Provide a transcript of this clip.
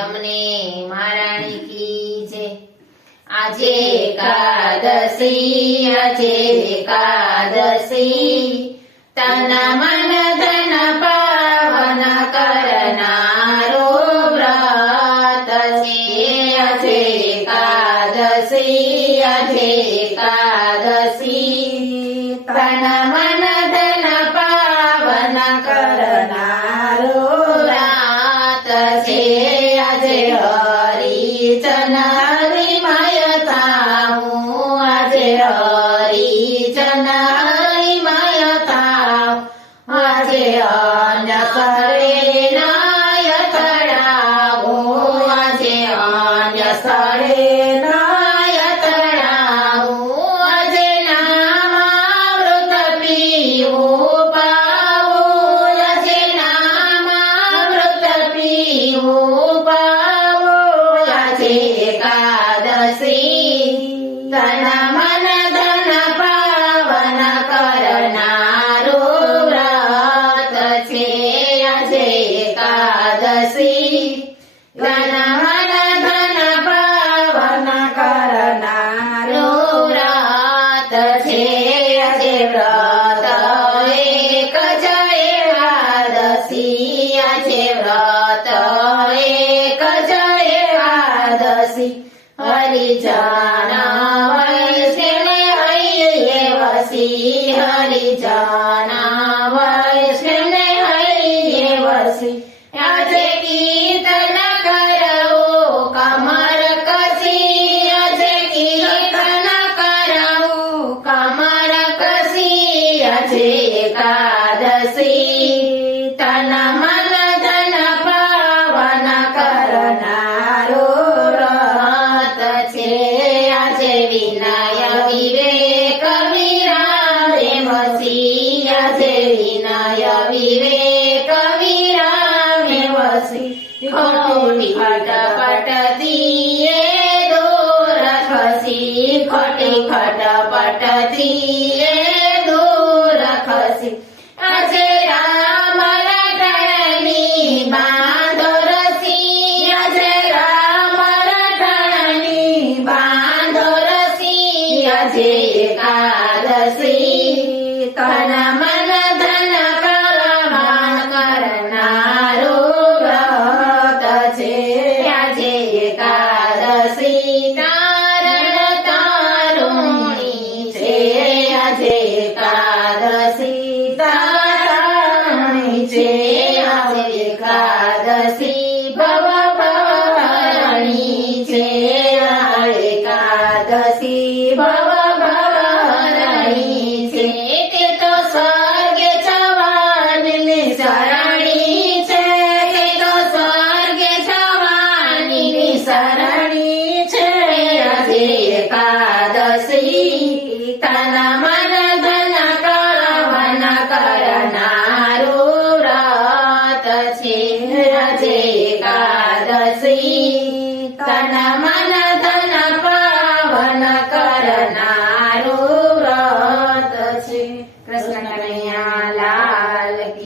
અમને મહારાણી કી જય। આજે એકાદશી આજે એકાદશી તન મન ધન પાવન કરનારો વ્રત છે। આજે એકાદશી આજે એકાદશી તન મન ધન પાવન કરનારો વ્રત છે। આજે હરિજન હરિમય થાઉં આજે હરિજન હરિમય થાઉં આજે અન્ય સ્થળે નાય તળાવો આજે અન્ય સ્થળે નાય તળાવો આજે નામામૃત પીવું પાવું આજે નામામૃત પીવું પાવું આજે એકાદશી તન મન ધન પાવન કરનારો વ્રત છે। આજે એકાદશી તન મન ધન પાવન કરનારો વ્રત છે। આજે વ્રત એક જ એકાદશી આજે વ્રત એક જ એકાદશી હરિજન વૈષ્ણવે હૈયે વસી હરિજન વૈષ્ણવે હૈયે વસી આજે કીર્તન કરવું કમર કસી આજે કીર્તન કરવું કમર કસી આજે એકાદશી તન મન ધન પાવન કરનારો વ્રત છે। આજે વિનય વિવેક વિરાજે વસી આજે વિનય વિવેક વિરાજે વસી ખોટી ખટપટથી એ દૂર ખસી ખોટી ખટપટથી એ દૂર ખસી આજે રામ રટણની બાંધો રસી આજે રામ રટણની બાંધો રસી આજે એકાદશી તન મન ધન કરવાન કરનારો વ્રત છે। આજે એકાદશી તારણ તારુણી છે। આજે એકાદશી તારણી છે। આજે એકાદશી ભવ ભવરણી છે। આ એકાદશી ભવ ભવરણી છે। તે તો સ્વર્ગે જવાની શરણી છે। તે તો સ્વર્ગે જવાની શરણી છે। આજે એકાદશી તન મન ધન કરવન કરનારો વ્રત છે। આજે એકાદશી તન મન ધન પાવન કરનારો